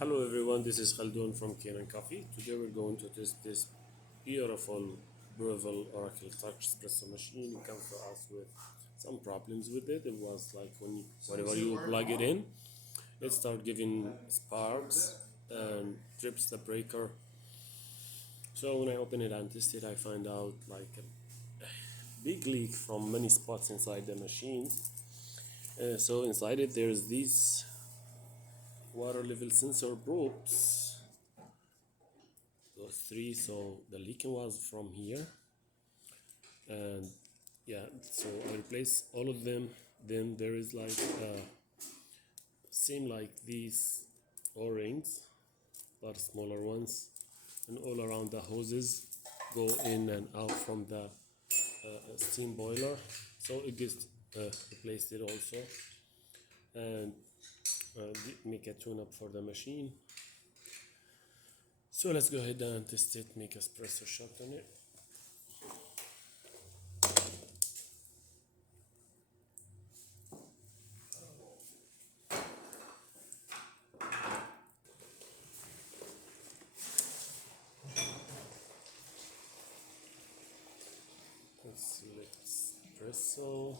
Hello everyone, this is Khaldun from Kanen Coffee. Today we're going to test this beautiful Breville Oracle Touch Espresso machine. It comes to us with some problems with it. It was like whenever you plug it in, it starts giving sparks and trips the breaker. So when I open it and test it, I find out like a big leak from many spots inside the machine. So inside it there's these water level sensor probes, those three. So the leaking was from here, and yeah, so I replace all of them. Then there is like same like these O-rings, but smaller ones, and all around the hoses go in and out from the steam boiler, so it gets replaced it also, and make a tune-up for the machine. So let's go ahead and test it, make espresso shot on it. Let's select espresso.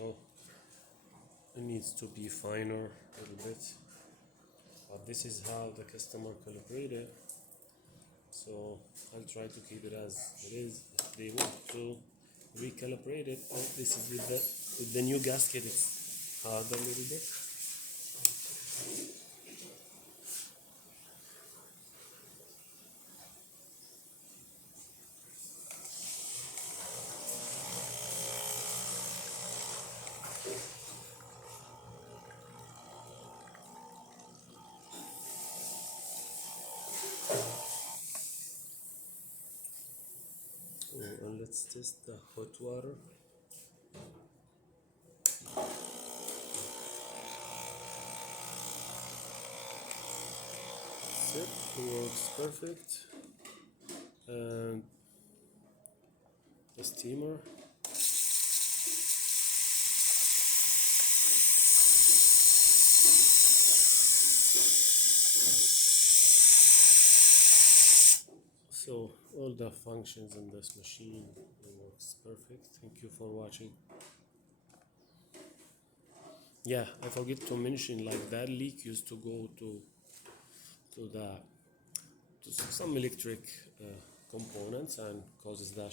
Oh, it needs to be finer a little bit, but this is how the customer calibrated, so I'll try to keep it as it is. If they want to recalibrate it, oh, this is with the new gasket, it's hard a little bit. And let's test the hot water. That's it, it works perfect. And the steamer. So all the functions in this machine, it works perfect. Thank you for watching. Yeah, I forget to mention, like, that leak used to go to some electric components and causes that